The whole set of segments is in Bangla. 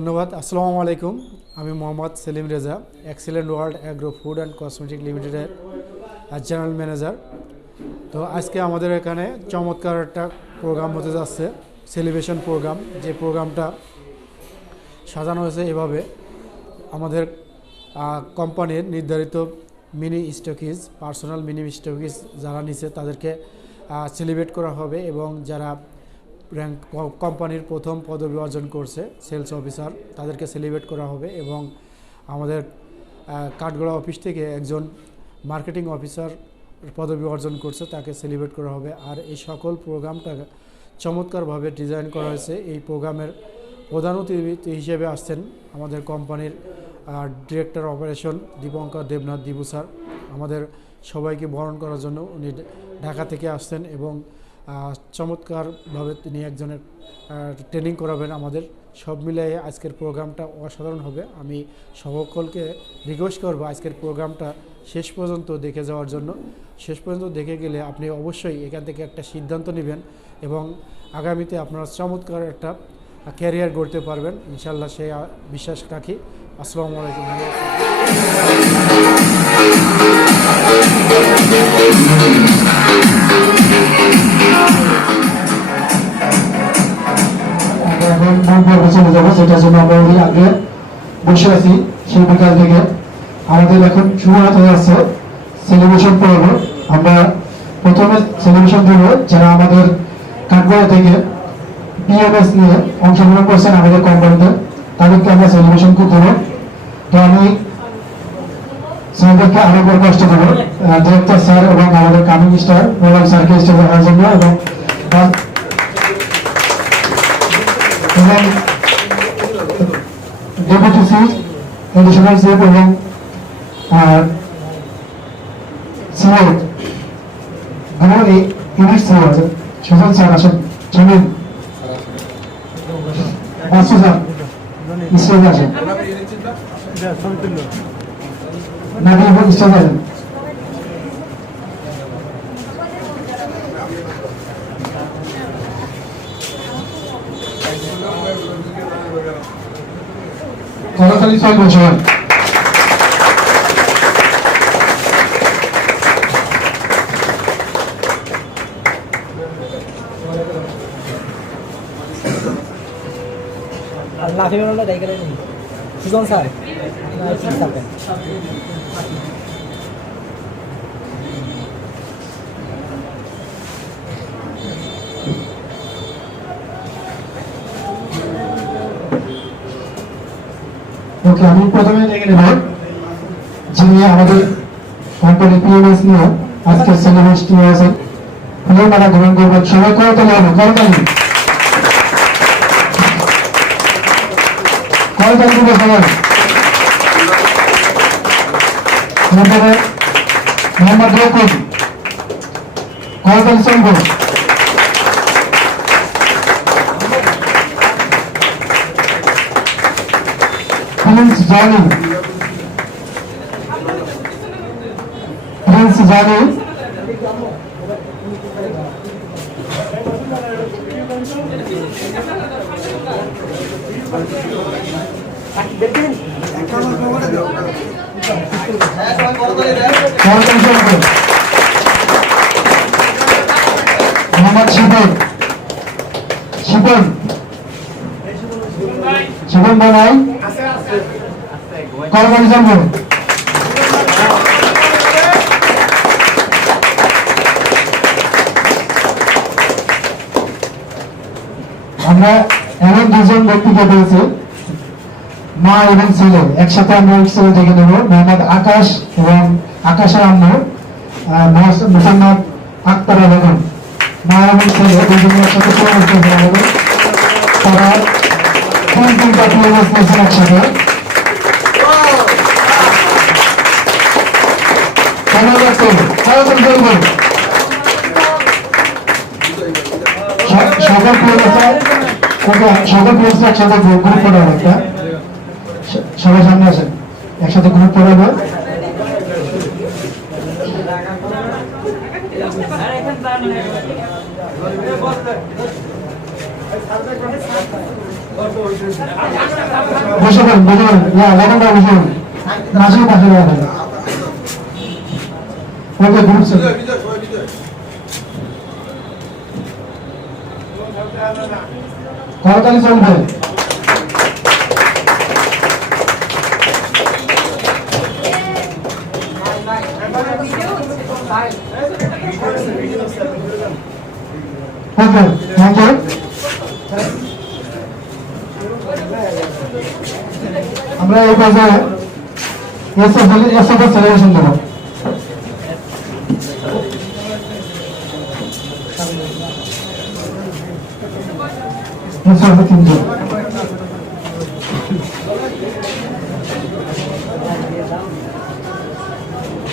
ধন্যবাদ। আসসালামু আলাইকুম। আমি Mohammad Selim Reza, excellent world agro food and cosmetic লিমিটেডের জেনারেল ম্যানেজার। তো আজকে আমাদের এখানে চমৎকার একটা প্রোগ্রাম হতে যাচ্ছে, সেলিব্রেশন প্রোগ্রাম। যে প্রোগ্রামটা সাজানো হয়েছে এভাবে: আমাদের কোম্পানির নির্ধারিত মিনি স্টকিজ, পার্সোনাল মিনি স্টকিজ যারা নিচ্ছে তাদেরকে সেলিব্রেট করা হবে, এবং যারা র্যাঙ্ক কোম্পানির প্রথম পদবি অর্জন করছে সেলস অফিসার তাদেরকে সেলিব্রেট করা হবে, এবং আমাদের কাঠগড়া অফিস থেকে একজন মার্কেটিং অফিসার পদবি অর্জন করছে তাকে সেলিব্রেট করা হবে। আর এই সকল প্রোগ্রামটা চমৎকারভাবে ডিজাইন করা হয়েছে। এই প্রোগ্রামের প্রধান অতিথি হিসেবে আসছেন আমাদের কোম্পানির director operation Dipankar Debnath Dibu sir. আমাদের সবাইকে বরণ করার জন্য উনি ঢাকা থেকে আসছেন, এবং চমৎকারভাবে তিনি একজনের ট্রেনিং করাবেন আমাদের। সব মিলিয়ে আজকের প্রোগ্রামটা অসাধারণ হবে। আমি সকলকে রিকোয়েস্ট করব আজকের প্রোগ্রামটা শেষ পর্যন্ত দেখে যাওয়ার জন্য। শেষ পর্যন্ত দেখে গেলে আপনি অবশ্যই এখান থেকে একটা সিদ্ধান্ত নেবেন, এবং আগামীতে আপনারা চমৎকার একটা ক্যারিয়ার গড়তে পারবেন ইনশাল্লাহ, সে বিশ্বাস রাখি। আসসালামু আলাইকুম। এখন মূল পর্বে চলে যাবো, সেটার জন্য আমরা আগে বসে আছি সেই বিকাল থেকে। আমাদের এখন শুরু হতে যাচ্ছে সেলিব্রেশন পর্ব। আমরা প্রথমে সেলিব্রেশন দেবো যারা আমাদের কাঠগড়া থেকে পিএমএস নিয়ে অংশগ্রহণ করছেন আমাদের কোম্পানিতে, তাদেরকে আমরা সেলিব্রেশন করতে দেবো। তো আমি স্যারদেরকে আরেকবার কষ্ট দেবো, ডিরেক্টর স্যার এবং আমাদের কামিং স্টার মোবাইল স্যারকে স্টেজে দেখার জন্য, এবং ডেপুটি চিফ, এডিশনাল চিফ এবং সিও ইউনিট সিও আছে সুজন স্যার আসেন, জমিন বাসু স্যার স্টেজে আসেন, নাকি স্টেজে আসেন। করতালি চলবে সবাই। সুজন স্যার ওকে, আমি প্রথমে দেখে নেব যিনি আমাদের কোম্পানি পিএমএস নিয়ে আজকে সেলিব্রেশন হয়েছেন, মালা গ্রহণ করবেন। সবাই করতালি হবে, করতালি করতালি দিবে সবাই। মোহাম্মদ রকুন, করতালি চলবে। প্রিন্স জানি, প্রিন্স জানি, মোহাম্মদ শিবন, শিবন শিবন বানাই করবানি জানবো। আমরা এমন দুজন ব্যক্তিকে পেয়েছি, মা এবং ছেলে একসাথে। আমরা ছেলে দেখে নেব মোহাম্মদ আকাশ এবং আকাশের আম্মু মোহাম্মদ আক্তারা বেগম। মা এবং ছেলে দুজনে একসাথে হবে, তারা তিনটা পিএমএস নিয়েছেন একসাথে। সকল পিএমএস একসাথে গ্রুপ করা হবে, একটা সবাই সামনে আসেন, একসাথে গ্রুপ করা হবে। বসে পড়ুন, বসে পড়ুন। লাগানটা বসে পড়ুন। মাঝেও পাশে রাখা যায়। ওকে, গ্রুপ স্যার। করতালি চলবে। ওকে, থ্যাংক ইউ। আমরা এই পর্যায়ে এসএফ সেলিব্রেশন দেবো। তিনজন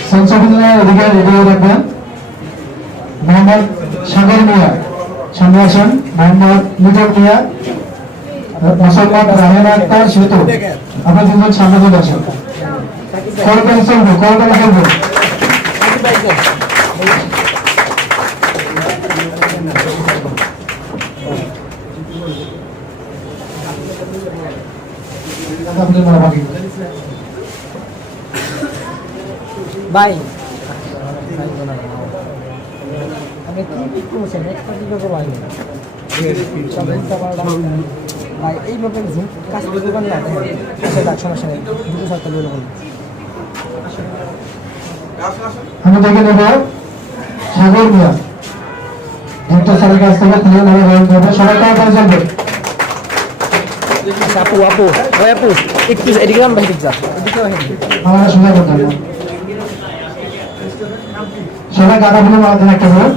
সংসদের অধিকার এগিয়ে রাখবেন। মোহাম্মদ সাগর মিয়া সামনে আসেন। মোহাম্মদ নিজাম মিয়া, মুসলমান রাহেনা আক্তার সেতু, আপনার তিনজন সামনে চলে আসেন। করবেন চলবো, করবেন চলবো। ভাই আমি কি করছেন একটা দিকে ভাই ভাই এইভাবে কাজ করতে পারেন না সমস্যা নেই দুটো সাথে বলে বলুন। আমি দেখে নেব সাগর মিয়া ডিরেক্টর স্যারের কাছ থেকে তুলে নেবে। সবাই কাজ চলবে। আপু আপু ওই আপু একটু এদিকে নাম বাইরে যা এদিকে আমরা শুনে করতে সবাই গাঁদা ফুলের মালা দেন একটা করে।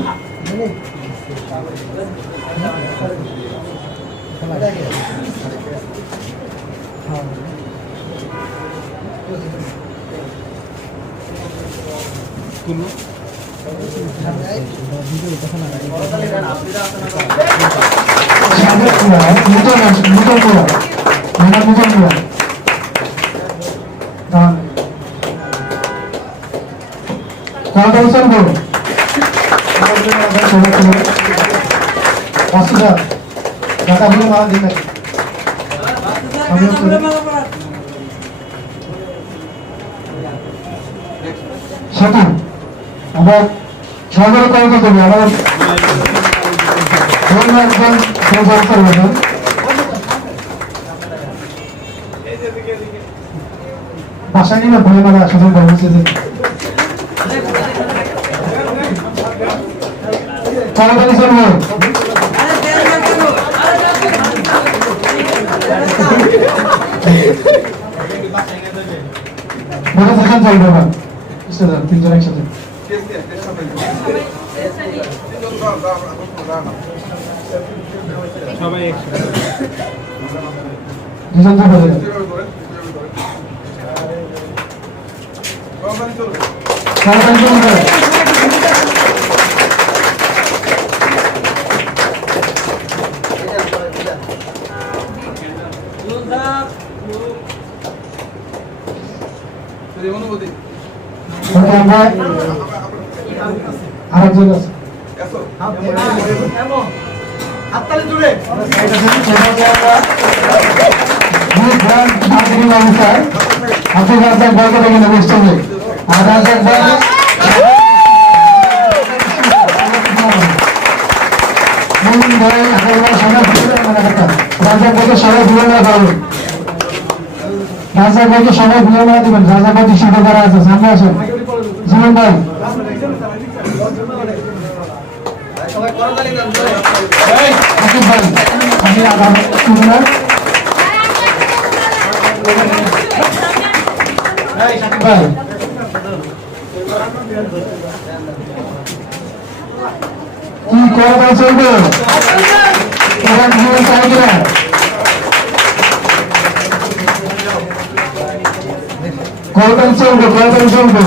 আমরা সরকার কর্মকর্তা করবো আমাদের বাসায় নিয়ে ভুলে মানে আসলে বলছে যে তাড়াতাড়ি চলবো। বলে থাকেন চলবে না তিনজন একসাথে সবাই একসাথে দুজন তো বলে তাড়াতাড়ি চলবে। আমরা আরেকজন আছে সবাই ভুলে না পারবেন। রাজা ভাইকে সবাই ভুলে না দিবেন। রাজা ভাই শিক্ষা করা আছে সামনে আসেন। জীবন ভাই আমি আগাম ভাই কি করা চলবে কলকাতা চলবে, কলকাতা চলবে।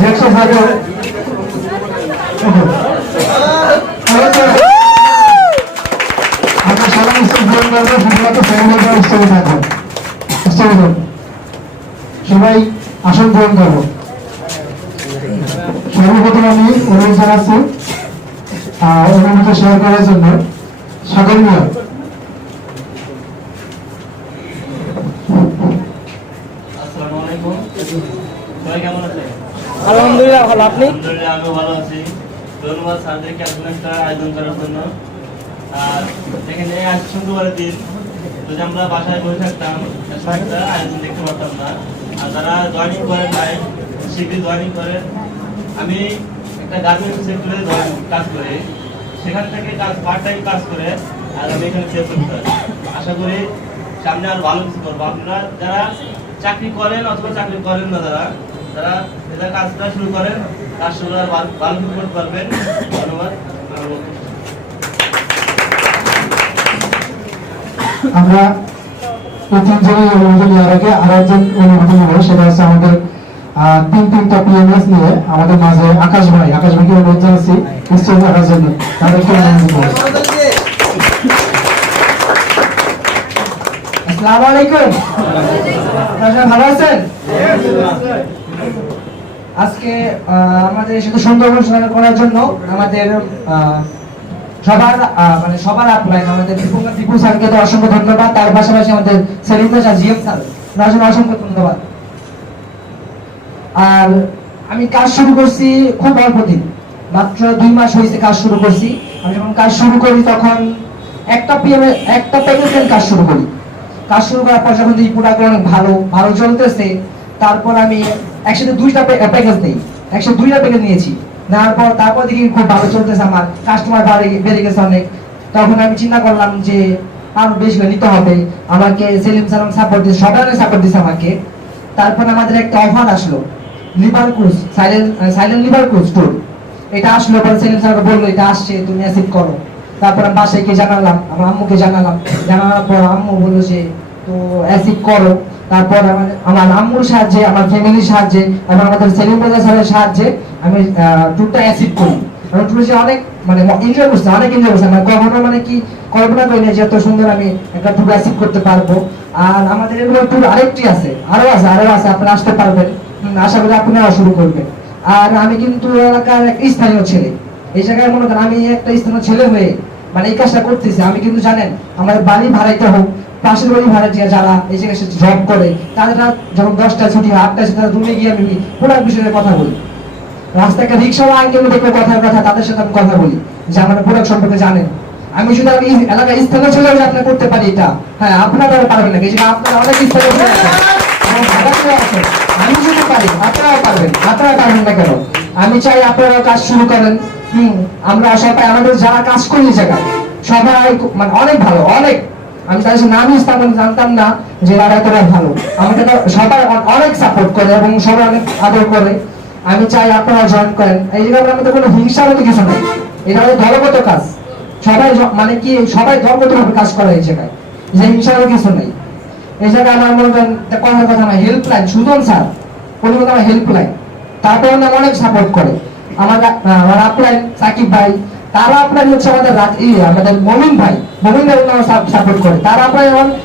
দেখছো ভালো আমরা সবাই স্টেজ গ্রহণ করবো, শুধুমাত্র ফ্যামিলিটা স্টেজে থাকবো। স্টেজে সবাই আসন গ্রহণ করবো। সর্বপ্রথম আমি অনুরোধ জানাচ্ছি অনুমতি শেয়ার করার জন্য সাগর মিয়া। আসসালামু আলাইকুম, সবাই কেমন আছেন? আলহামদুলিল্লাহ ভালো, আপনি? আলহামদুলিল্লাহ আমিও ভালো আছি। ধন্যবাদ স্যারদেরকে এত একটা আয়োজন করার জন্য। আর এখানে আজ শুক্রবারের দিন, যদি আমরা বাসায় বসে থাকতাম একটা আয়োজন দেখতে পারতাম না। আর যারা জয়েনিং করেন নাই শীঘ্রই জয়েনিং করেন। আমি একটা গার্মেন্টস সেক্টরে কাজ করি, সেখান থেকে কাজ পার্ট টাইম কাজ করে আর আমি এখানে সেলস অফিসার। আশা করি সামনে আর ভালো কিছু করবো। আপনারা যারা চাকরি করেন অথবা চাকরি করেন না, যারা এটা কাজটা শুরু করেন, কাজ শুরু আর ভালো কিছু করতে পারবেন। ধন্যবাদ। আমরা এই তিনজনের অনুমতি নেওয়ার আগে আরো একজন অনুমতি নেব, সেটা হচ্ছে আমাদের তিনটা পিএমএস নিয়ে আমাদের মাঝে আকাশ ভাইকে অনুরোধ জানাচ্ছি স্টেজ রাখার জন্য। তাদেরকে অনুমতি নেব। আসসালামু আলাইকুম, আপনারা ভালো আছেন? আজকে আমাদের সাথে সুন্দর অনুষ্ঠান করার জন্য আমাদের সবার আপলাইন আমাদের দীপু স্যারকে তো অসংখ্য ধন্যবাদ। তার পাশাপাশি আমাদের সেলিম স্যার, জিএম স্যার, অসংখ্য ধন্যবাদ। আর আমি কাজ শুরু করছি খুব অল্প দিন, মাত্র 2 মাস হয়েছে কাজ শুরু করছি। আমি যখন কাজ শুরু করি তখন একটা প্যাকেজ কাজ শুরু করি। কাজ শুরু করার পর যখন দেখি প্রোডাক্ট অনেক ভালো চলতেছে, তারপর আমি একসাথে 2টা প্যাকেজ নিই। একসাথে 2টা প্যাকেজ নিয়েছি, নেওয়ার পর তারপর দেখি খুব ভালো চলতেছে, আমার কাস্টমার বেড়ে গেছে অনেক। তখন আমি চিন্তা করলাম যে আরো বেশি নিতে হবে। আমাকে সেলিম সালাম সাপোর্ট দিয়েছে, সবাই সাপোর্ট দিয়েছে আমাকে। তারপর আমাদের একটা অফার আসলো, river cruise, silent river cruise tour. এটা আসলো, পরে সেলিম স্যার বললো এটা আসছে, তুমি অ্যাসিড করো। তারপর আমি বাসায় গিয়ে জানালাম, আমার আম্মুকে জানানোর পর আম্মু বললো যে তো অ্যাসিড করো। তারপর আমার আম্মুর সাহায্যে, আমার ফ্যামিলির সাহায্যে এবং আমাদের সেলিম স্যারের সাহায্যে আমি ট্যুরটা অ্যাসিড করি। এবং ট্যুরে অনেক এনজয় করছে, কখনো কি কল্পনা করি না যে এত সুন্দর আমি একটা ট্যুর অ্যাসিড করতে পারবো। আর আমাদের এগুলো ট্যুর আরেকটি আছে, আরো আছে, আপনারা আসতে পারবেন। আশা করি আপনারা শুরু করবেন। আর আমি কিন্তু এলাকার এক স্থানীয় ছেলে, এই জায়গায় মনে করেন আমি একটা স্থানীয় ছেলে হয়ে এই কাজটা করতেছি। আমি কিন্তু জানেন আমাদের বাড়ি ভাড়াইতে হোক, পাশের বাড়ি ভাড়াটিয়া যারা এই জায়গায় জব করে, তারা যখন 10টায় ছুটি হয় 8টায় তারা রুমে গিয়ে আমি পুরো বিষয়ে কথা বলি। রাস্তায় একটা রিক্সাওয়ালা আঙ্কেল দেখলে কথার কথা, তাদের সাথে আমি কথা বলি যে আমার প্রোডাক্ট সম্পর্কে জানেন। আমি শুধু আমি এলাকার স্থানীয় ছেলে যে আপনার করতে পারি এটা, হ্যাঁ আপনারা পারবেন না, কিছু আপনারা অনেক স্থানীয় ছেলে আছেন। আমি যদি পারি আপনারাও পারবেন, আপনারা পারবেন না কেন? আমি চাই আপনারা কাজ শুরু করেন। আমরা সবাই আমাদের যারা কাজ করি এই জায়গায় সবাই অনেক ভালো, অনেক। আমি তাদের নামই জানতাম না যে তারা এতটা ভালো। আমাকে সবাই অনেক সাপোর্ট করে এবং সবাই অনেক আদর করে। আমি চাই আপনারা জয়েন করেন। এই জায়গায় আমাদের কোনো হিংসার মতো কিছু নেই, এটা আমাদের দলগত কাজ। সবাই সবাই দলগত ভাবে কাজ করে এই জায়গায়, যে হিংসারও কিছু নেই। এই জায়গায় আমার মনে করেন কথা আমার হেল্পলাইন, সুজন স্যার উনি মনে আমার হেল্পলাইন, তারপর অনেক সাপোর্ট করে। আমার আপলাইন সাকিব ভাই, তারা আপনার হচ্ছে আমাদের মমিন ভাই সাপোর্ট করে। তারা আপনার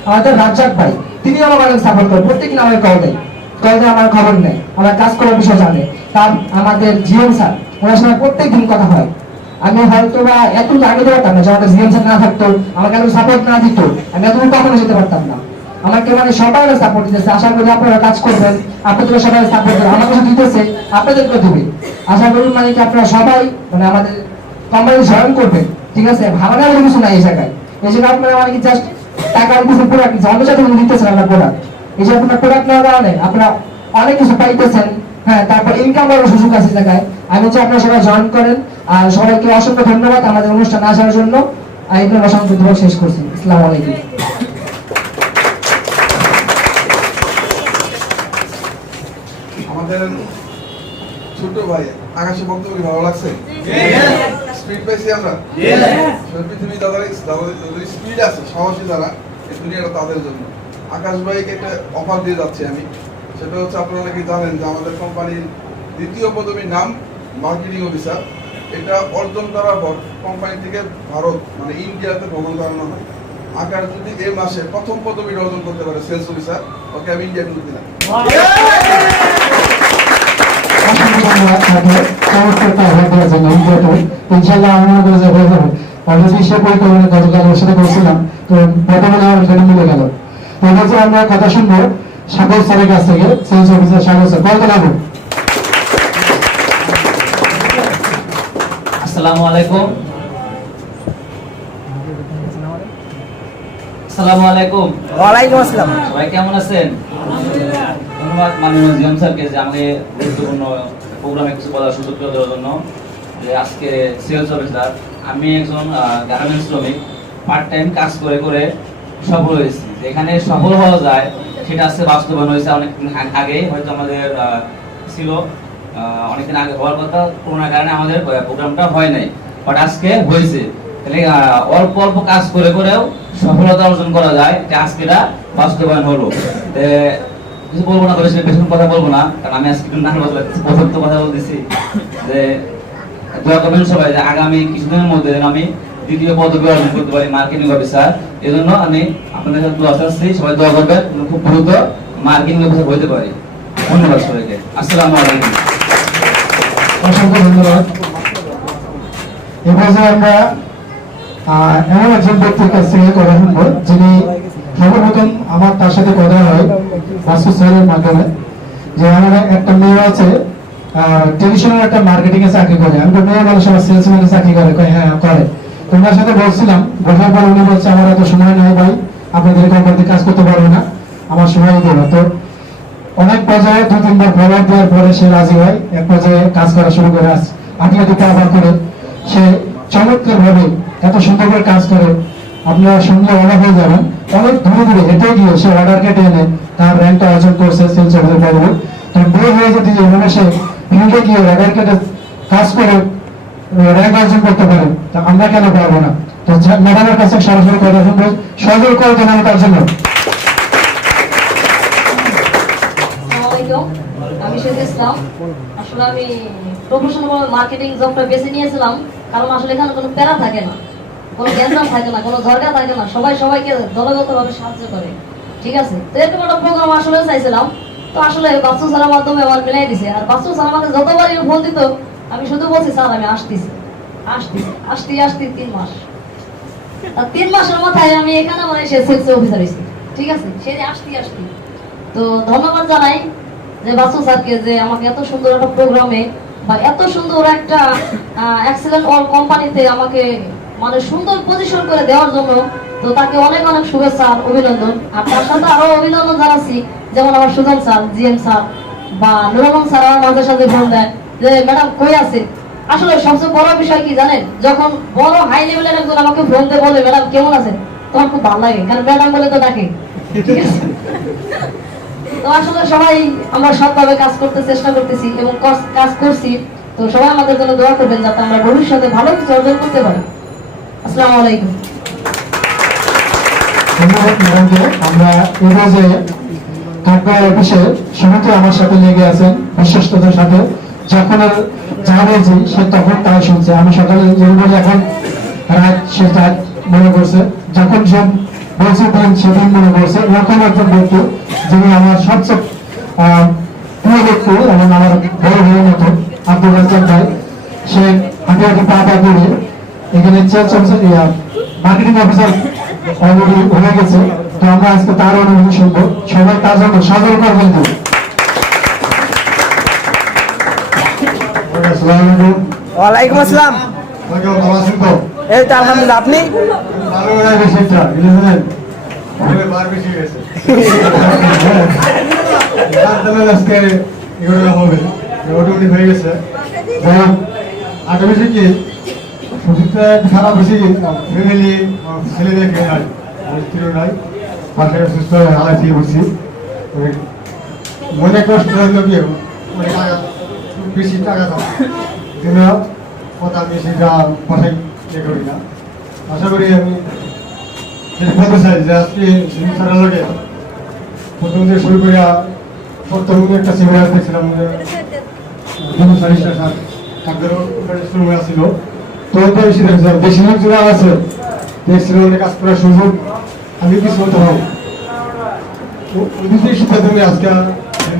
আমাদের রাজ্জাক ভাই, তিনি আমাকে অনেক সাপোর্ট করে। প্রত্যেকদিন আমাকে কল দেয় আমার খবর নেই, আমার কাজ করার বিষয় জানে। তার আমাদের জিএম স্যার, ওনার সঙ্গে প্রত্যেকদিন কথা হয়। আমি হয়তো বা এত আগে যেতে পারতাম না, যে আমাদের জিএম স্যার না থাকতো, আমাকে এত সাপোর্ট না দিত, আমি এত কখনো যেতে পারতাম না। আমাকে সবাই সাপোর্ট দিতেছে। আশা করি আপনারা কাজ করবেন, আপনাদের সবাই সাপোর্ট দেবেন। আমার কাছে দিতেছে, আপনাদেরকে দেবে। আশা করি কি আপনারা সবাই আমাদের কোম্পানি জয়েন করবেন, ঠিক আছে? ভাবনা কিছু নাই এই জায়গায়। এই জন্য আপনারা কি জাস্ট টাকা কিছু প্রোডাক্ট দিতেছেন, আপনার প্রোডাক্ট, এই যে আপনার প্রোডাক্ট নেওয়ার কারণে আপনারা অনেক কিছু পাইতেছেন। হ্যাঁ, তারপর ইনকাম করার সুযোগ আছে জায়গায়। আমি চাই আপনারা সবাই জয়েন করেন। আর সবাইকে অসংখ্য ধন্যবাদ আমাদের অনুষ্ঠানে আসার জন্য। আর এগুলো অসংখ্য ধন্যবাদ শেষ করছি। আসসালামু আলাইকুম। আমাদের ছোট ভাই আকাশে বক্তব্য ভালো লাগছে। স্পিড পাইছি আমরা পৃথিবী যাদের স্পিড আছে সাহসী যারা এই দুনিয়াটা তাদের জন্য। আকাশ ভাইকে একটা অফার দিয়ে যাচ্ছি আমি, সেটা হচ্ছে আপনারা নাকি জানেন যে আমাদের কোম্পানির দ্বিতীয় পদবীর নাম মার্কেটিং অফিসার। এটা অর্জন করার পর কোম্পানি থেকে ভারত মানে ইন্ডিয়াতে ভ্রমণ করানো হয়। আকাশ যদি এই মাসে প্রথম পদবীটা অর্জন করতে পারে সেলস অফিসার, ওকে আমি ইন্ডিয়া ট্যুর দিলাম। ইনশাল্লাহ আমি মনে করি যে হয়ে যাবে। অলরেডি সে পরিকল্পনা গতকাল ওর সাথে করছিলাম, তো বর্তমানে আমার এখানে মিলে গেল। এবার আমরা কথা শুনবো সাগর স্যারের কাছ থেকে, সেলস অফিসার সাগর স্যার। কত লাগবে? আসসালামু আলাইকুম। আসসালামু আলাইকুম। ওয়ালাইকুম আসসালাম। সবাই কেমন আছেন? ধন্যবাদ মাননীয় জিএম স্যারকে যে আমাকে গুরুত্বপূর্ণ প্রোগ্রামে কিছু বলার সুযোগ করে দেওয়ার জন্য। যে আজকে সেলস অফিসার, আমি একজন গার্মেন্টস শ্রমিক, পার্ট টাইম কাজ করে করে সফল হয়েছি। যেখানে সফল হওয়া যায় সেটা আজকে বাস্তবায়ন হয়েছে অনেকদিন আগে, হয়তো আমাদের ছিল অনেকদিন আগে হওয়ার কথা, করোনার কারণে আমাদের প্রোগ্রামটা হয় নাই, বাট আজকে হয়েছে। তাহলে অল্প অল্প কাজ করে করেও সফলতা অর্জন করা যায়, যে আজকে এটা বাস্তবায়ন হলো। কিছু বলবো না, বেশি কথা বলবো না, কারণ আমি আজকে একটু নানা প্রথম তো কথা বলতেছি যে দোয়া করবেন সবাই যে আগামী কিছুদিনের মধ্যে আমি দ্বিতীয় পদবি অর্জন করতে পারি মার্কেটিং অফিসার। এই জন্য আমি আপনাদের কাছে দোয়া চাচ্ছি, সবাই দোয়া করবেন খুব দ্রুত মার্কেটিং অফিসার হইতে পারি। ধন্যবাদ সবাইকে। আসসালামু আলাইকুম। অসংখ্য ধন্যবাদ। এবার আমরা এমন একজন ব্যক্তির কাছ থেকে কথা শুনবো যিনি সর্বপ্রথম আমার তার সাথে কথা হয় মাসুদ স্যারের মাধ্যমে, যে আমার একটা মেয়ে আছে ট্রেডিশনাল একটা মার্কেটিং এ চাকরি করে। আমি তো মেয়ে মানুষ আমার সেলসম্যানে চাকরি করে, হ্যাঁ করে। তোমার সাথে বলছিলাম, বসার পর উনি বলছে আমার এত সময় নাই ভাই, আপনাদের কোম্পানিতে কাজ করতে পারবো না, আমার সময় দেবো। তো অনেক পর্যায়ে 2-3 বার ফলো দেওয়ার পরে সে রাজি হয়, এক পর্যায়ে কাজ করা শুরু করে। আপনি দুটো আবার করে সে চমৎকার ভাবে এত সুন্দর করে কাজ করে, আপনারা শুনলে অবাক হয়ে যাবেন। অনেক দূরে দূরে হেঁটে গিয়ে সে অর্ডার কেটে এনে তার র্যাঙ্কটা অর্জন করছে সেলস অফিসার পদবি। তো বই হয়ে যেতে যে এখানে সে ফিল্ডে গিয়ে অর্ডার কেটে কাজ করে র্যাঙ্ক অর্জন করতে পারে, তা আমরা কেন পারবো না? তো ম্যাডামের কাছে সরাসরি কথা শুনবো, সহযোগ করে দেন আমি তার জন্য। আমি শেখ ইসলাম। আসলে আমি প্রফেশনাল মার্কেটিং জবটা বেছে নিয়েছিলাম, কারণ আসলে এখানে কোনো প্যারা থাকে না, কোনো গ্যাঞ্জাম থাকে না, কোনো ঝরকা থাকে না, সবাই সবাইকে দলগতভাবে সাহায্য করে। ঠিক আছে, তো এরকম একটা প্রোগ্রাম আসলে চাইছিলাম। তো আসলে বাচ্চু স্যারের মাধ্যমে আমার মিলাই দিছে। আর বাচ্চু স্যার আমাকে যতবারই ফোন দিত আমি শুধু বলছি স্যার আমি আসতেছি। আসতে 3 মাস। আর 3 মাসের মাথায় আমি এখানে মানে সে সেলস অফিসার হয়েছি। ঠিক আছে, সে আসতে তো ধন্যবাদ জানাই যে বাচ্চু স্যারকে, যে আমাকে এত সুন্দর একটা প্রোগ্রামে বা এত সুন্দর একটা এক্সেলেন্ট অল কোম্পানিতে আমাকে মানে সুন্দর পজিশন করে দেওয়ার জন্য। তো তাকে অনেক অনেক শুভেচ্ছা আর অভিনন্দন। আর তার সাথে আরো অভিনন্দন জানাচ্ছি যেমন আমার সুজন স্যার, জিএম স্যার বা নুরুল স্যার আমার মাঝে সাথে ফোন দেয় যে ম্যাডাম কই আছে। আসলে সবচেয়ে বড় বিষয় কি জানেন, যখন বড় হাই লেভেলের একজন আমাকে ফোন দিয়ে বলে ম্যাডাম কেমন আছেন, তখন খুব ভালো লাগে, কারণ ম্যাডাম বলে তো ডাকে। ঠিক আছে, তো আসলে সবাই আমরা সবভাবে কাজ করতে চেষ্টা করতেছি এবং কাজ করছি। তো সবাই আমাদের জন্য দোয়া করবেন যাতে আমরা ভবিষ্যতে ভালো কিছু অর্জন করতে পারি। আসসালামু আলাইকুম। ধন্যবাদ ম্যাডামকে। আমরা এবার যে কাকড়া অফিসে শুরুতে আমার সাথে লেগে আছেন বিশ্বস্ততার সাথে, যখন আর যা বলছি সে তখন তাই শুনছে। আমি সকালে যেন বলি এখন রাত, সে রাত মনে করছে, যখন সব বলছে দিন সেদিন মনে করছে। এরকম একজন ব্যক্তি যিনি আমার সবচেয়ে প্রিয় ব্যক্তি এবং আমার বড় ভাইয়ের মতো আব্দুল রাজ্জাক ভাই, সে হাঁটি হাঁটি পা পা করে এখানে মার্কেটিং অফিসার অলরেডি হয়ে গেছে। তো আমরা আজকে তার অনুভূতি শুনবো, সবাই তার জন্য সজল করবেন। ওয়ালাইকুম আসসালাম। ভালো আছেন তো? এই তো আলহামদুলিল্লাহ। আপনি? ভালো লাগে সেটা বুঝলেন, বার বেশি গেছে আজকে এগুলো হবে মোটামুটি হয়ে গেছে। আগে বেশি কি সুযোগটা খারাপ বেশি ফ্যামিলি ছেলেদেরকে নাই, স্ত্রী নাই, পাশে সুস্থ হারাইছি বলছি। মনে কষ্ট হলো কি বেশি টাকা দাও কিন্তু কথা আমি সেটা কথাই ইয়ে করি না। আশা করি আমি যেটা বলতে চাই যে আজকে স্যারের লগে প্রথম যে শুরু করিয়া প্রথম একটা সেমিনার দেখছিলাম যে স্যার তাদেরও শুরু ছিল। তো বেশি দেখছিলাম বেশি লোক যারা আছে দেখছিলাম অনেক কাজ করার সুযোগ আমি কিছু হতে পারবো। ওই বিষয়ে সিদ্ধান্ত নিয়ে আজকে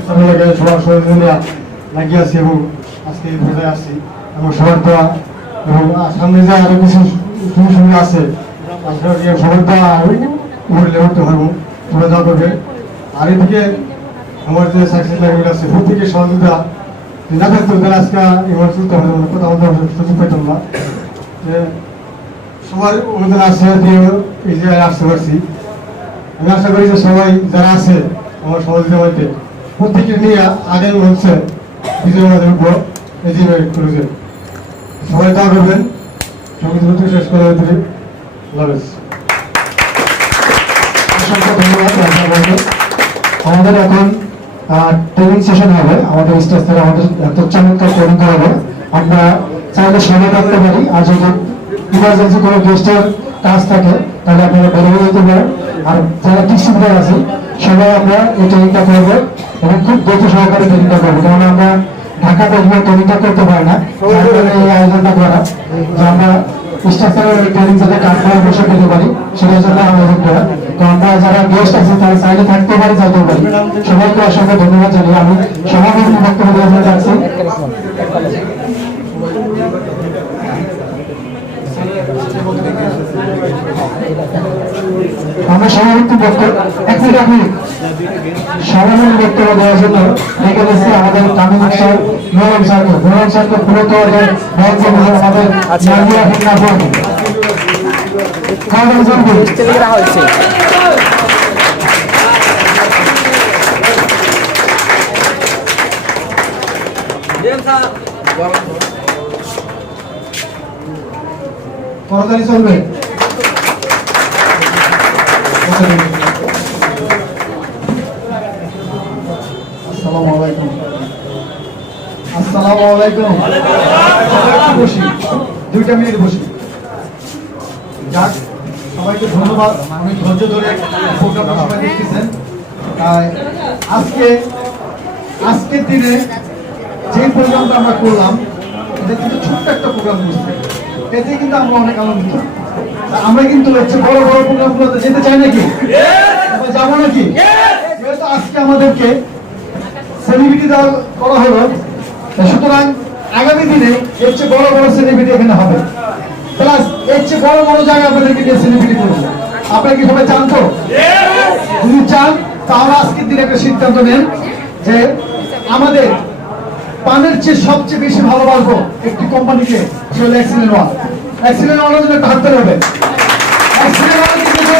স্যারের লগে সবার সহযোগিতা লাগিয়ে আছি এবং আজকে এই পর্যায়ে আসছি এবং সবার দোয়া এবং সামনে যে আরো কিছু সুযোগ সুবিধা আছে সবার দোয়া উপরে উঠতে পারবো, সবাই দোয়া করবে। আর এদিকে আমার যে সাকসেস লাইফ আছে প্রত্যেকে সহযোগিতা না থাকতো তাহলে আজকে এবার চলতে হবে কথা বলতে সুযোগ পেতাম না। সবার অনুদান আছে দিয়ে এই যে আসতে পারছি। আমি আশা করি যে সবাই যারা আছে আমার সহযোগিতা মধ্যে প্রত্যেকে নিয়ে আগে হচ্ছে বিজয় আমাদের উপর এই যে করেছে সবাই দোয়া করবেন। সঙ্গীত শেষ করে লাভেজ অসংখ্য ধন্যবাদ। আমাদের এখন ট্রেনিং সেশন হবে, আমাদের স্টেজ থেকে আমাদের এত চমৎকার ট্রেনিং করাবে। আমরা চাইলে সময় রাখতে পারি, আর যদি ইমার্জেন্সি কোনো গেস্টের কাজ থাকে তাহলে আপনারা বেরিয়ে যেতে পারেন। আর যারা টিচিংরা আছে সবাই আমরা এই ট্রেনিংটা করবো এবং খুব দ্রুত সহকারে ট্রেনিংটা করবো, কারণ আমরা ঢাকাতে ট্রেনিংটা করতে পারি না। এই আয়োজনটা করা যে আমরা স্ট্রাকচারের ট্রেনিং যাতে কারখানায় বসে পেতে পারি সেটার জন্য আয়োজন করা। তো আমরা যারা গেস্ট আছে তারা চাইলে থাকতে পারি, যাইতে পারি। সবাইকে অসংখ্য ধন্যবাদ জানিয়ে আমি সভাপতি বক্তব্য দেওয়া যাচ্ছি। আমরা সভাপতি সভাপতি বক্তব্য দেওয়ার জন্য রেখে দিচ্ছি আমাদের তামিম স্যার, নোমান স্যারকে। নোমান স্যারকে পুরো আমাদের করতালি চলবে। আসসালামু আলাইকুম। আসসালামু আলাইকুম। বসি 2 মিনিট বসি। যাক, সবাইকে ধন্যবাদ, অনেক ধৈর্য ধরে প্রোগ্রামটা সবাই দেখতেছেন। আজকের দিনে যে প্রোগ্রামটা আমরা করলাম এটা কিন্তু ছোট্ট একটা প্রোগ্রাম করছি, এতে কিন্তু আমরা অনেক আনন্দিত। আমরা কিন্তু হচ্ছে বড় বড় প্রোগ্রামগুলোতে যেতে চাই নাকি? যাবো নাকি? যেহেতু আজকে আমাদেরকে সেলিব্রিটি দেওয়া করা হলো, সুতরাং আগামী দিনে এর চেয়ে বড় বড় সেলিব্রিটি এখানে হবে, প্লাস এর চেয়ে বড় বড় জায়গায় আপনাদেরকে নিয়ে সেলিব্রিটি করবো। আপনারা কি সবাই চান তো? যদি চান তাহলে আজকের দিনে একটা সিদ্ধান্ত নেন যে আমাদের পানের চেয়ে সবচেয়ে বেশি ভালোবাসবো একটি কোম্পানিকে, সেটা এক্সিলেন্ট ওয়ান। এক্সিলেন্ট ওয়ানের জন্য একটা হাত ধরে হবে। এক্সিলেন্ট ওয়ানের জন্য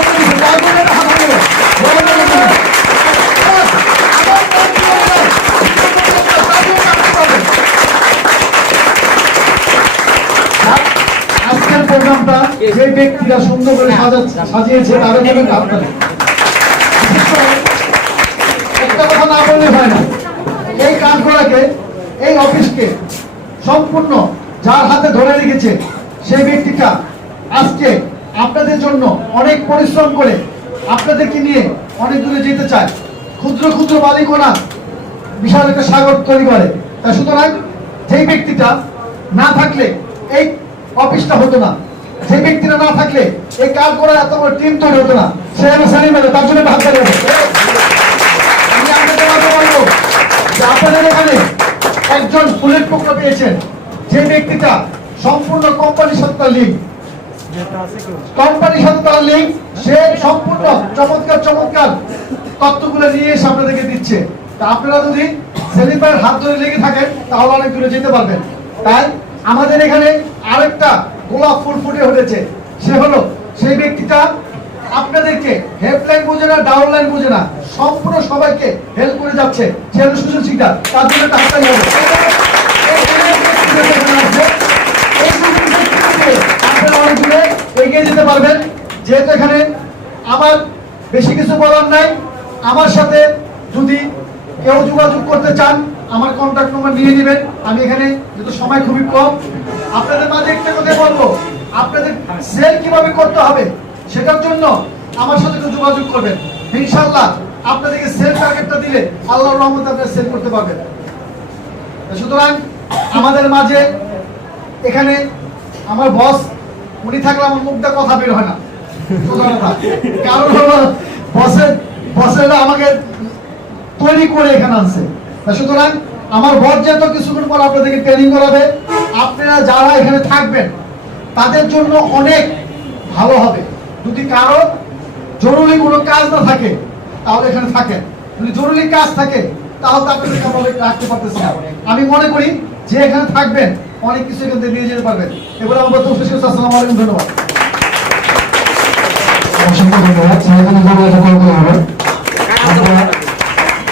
আজকের প্রোগ্রামটা যে ব্যক্তিরা সুন্দর করে সাজিয়েছে তাদের জন্য একটা হাত ধরে। একটা কথা না বললে হয় না, এই কাজগুলোকে, এই অফিসকে সম্পূর্ণ যার হাতে ধরে রেখেছে সেই ব্যক্তিটা আজকে আপনাদের জন্য অনেক পরিশ্রম করে আপনাদেরকে নিয়ে অনেক দূরে যেতে চায়। ক্ষুদ্র ক্ষুদ্র বালিকণা বিশাল একটা সাগর তৈরি করে। তা সুতরাং যেই ব্যক্তিটা না থাকলে এই অফিসটা হতো না, যে ব্যক্তিটা না থাকলে এই কাজ করা এত বড় টিম তৈরি হতো না। সে হলো সেলিম রাজা, তার জন্য ভাবতে হবে। আমি আপনাদের মাঝে বলবো যে আপনাদের এখানে একজন ফুলের টুকরো পেয়েছেন, যে ব্যক্তিটা সম্পূর্ণ কোম্পানির সাথে তার লিঙ্ক, কোম্পানির সাথে তার লিঙ্ক, সে সম্পূর্ণ চমৎকার চমৎকার তত্ত্বগুলো নিয়ে এসে আপনাদেরকে দিচ্ছে। তা আপনারা যদি সেলিম ভাইয়ের হাত ধরে লেগে থাকেন তাহলে অনেক দূরে যেতে পারবেন। তাই আমাদের এখানে আরেকটা গোলাপ ফুল ফুটে উঠেছে, সে হলো সেই ব্যক্তিটা আপনাদেরকে হেল্পলাইন বুঝে না, ডাউন লাইন বুঝে না, সম্পূর্ণ সবাইকে হেল্প করে যাচ্ছে, সে হলো সুজন শিকদার। তার জন্য একটা হাততালি হবে। আপনারা অনেক দূরে এগিয়ে যেতে পারবেন। যেহেতু এখানে আমার বেশি কিছু বলার নাই, আমার সাথে যদি কেউ যোগাযোগ করতে চান আমার কন্ট্যাক্ট নম্বর নিয়ে নেবেন। আমি এখানে যেহেতু সময় খুবই কম, আপনাদের মাঝে একটা কথা বলবো, আপনাদের সেল কিভাবে করতে হবে সেটার জন্য আমার সাথে একটু যোগাযোগ করবেন। ইনশাআল্লাহ আপনাদেরকে সেল টার্গেটটা দিলে আল্লাহর রহমতে আপনারা সেল করতে পারবেন। সুতরাং আমাদের মাঝে এখানে আমার বস উনি থাকলে আমার মুখটা কথা বের হয় না, কারণ হলো বসেরা আমাকে তৈরি করে এখানে আনছে। সুতরাং আমার বস যেহেতু কিছুক্ষণ পর আপনাদেরকে ট্রেনিং করাবে, আপনারা যারা এখানে থাকবেন তাদের জন্য অনেক ভালো হবে। যদি কারো জরুরি কোনো কাজ না থাকে তাহলে এখানে থাকেন, যদি জরুরি কাজ থাকে তাহলে তো আপনাদেরকে আমরা রাখতে পারতেছি না। আমি মনে করি যে এখানে থাকবেন অনেক কিছু এখান থেকে নিয়ে যেতে পারবেন। এবারে আমার বক্তব্য শেষ করছি। আসসালামু আলাইকুম, ধন্যবাদ। অসংখ্য ধন্যবাদ। ছেলেদের জন্য এটা করতে হবে, আমরা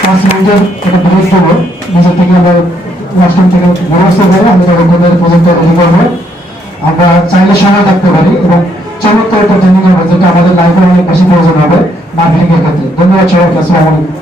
5 মিনিটের একটা ব্রেক দেবো। নিজের থেকে আমরা ওয়াশরুম থেকে ব্যবস্থা করে আমি তখন প্রজেক্টটা রেডি করবো। আমরা চাইলে সময় থাকতে পারি এবং চমৎকার একটা ট্রেনিং হবে, যেটা আমাদের লাইফে অনেক বেশি প্রয়োজন হবে মার্কেটিং এর ক্ষেত্রে। ধন্যবাদ সবাইকে। আসসালামু আলাইকুম।